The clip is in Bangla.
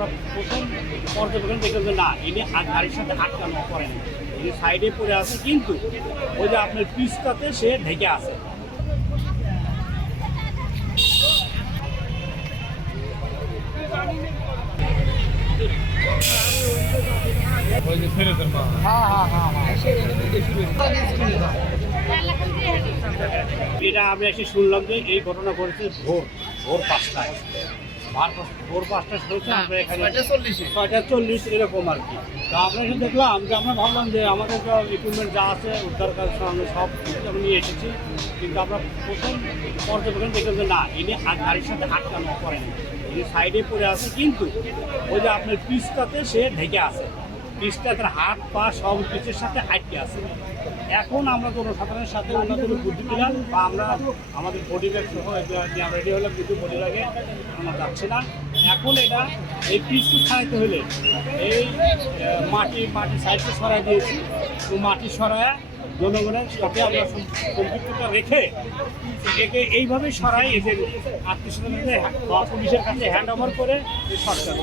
আমরা প্রথম পর্যবেক্ষণ দেখলাম যে না ইনি গাড়ির সাথে আটকানো করেন, ইনি সাইডে পড়ে আছে, কিন্তু ওই যে আপনার পিচটাতে সে ঢেকে আছে। এটা আমি এসে শুনলাম যে এই ঘটনা ঘটেছে ভোর 5টায়। ভোর 5টায় শুনছি আমরা এখানে 6:40 এরকম আর কি। তো আমরা এসে দেখলাম যে আমরা ভাবলাম যে আমাদের যা ইকুইপমেন্ট যা আছে উদ্ধার কাজ আমরা সব আমরা নিয়ে এসেছি, কিন্তু আমরা প্রথম পর্যবেক্ষণ দেখলাম যে না ইনি গাড়ির সাথে আটকানো করেন, ইনি সাইডে পড়ে আছে, কিন্তু ওই যে আপনার পিচটাতে সে ঢেকে আছে, পিচটা তার হাত পা সব পিচের সাথে আটকে আছে। এখন আমরা জনসাধারণের সাথে অন্যদের বুদ্ধি দিলাম বা আমরা আমাদের বডি ব্যাগ সহ আমরা রেডি হলাম, কিন্তু বডি ব্যাগে আমরা যাচ্ছি না। এখন এটা এই পিচকে ছাড়াইতে হলে এই মাটি সাইডকে সরাই দিয়েছি, তো মাটি সরায় জনগণের সাথে আমরা সম্পৃক্ততা রেখে একে এইভাবেই সরাই এদের আত্মীয় স্বজনদের বা পুলিশের কাছে হ্যান্ড ওভার করে সরকার।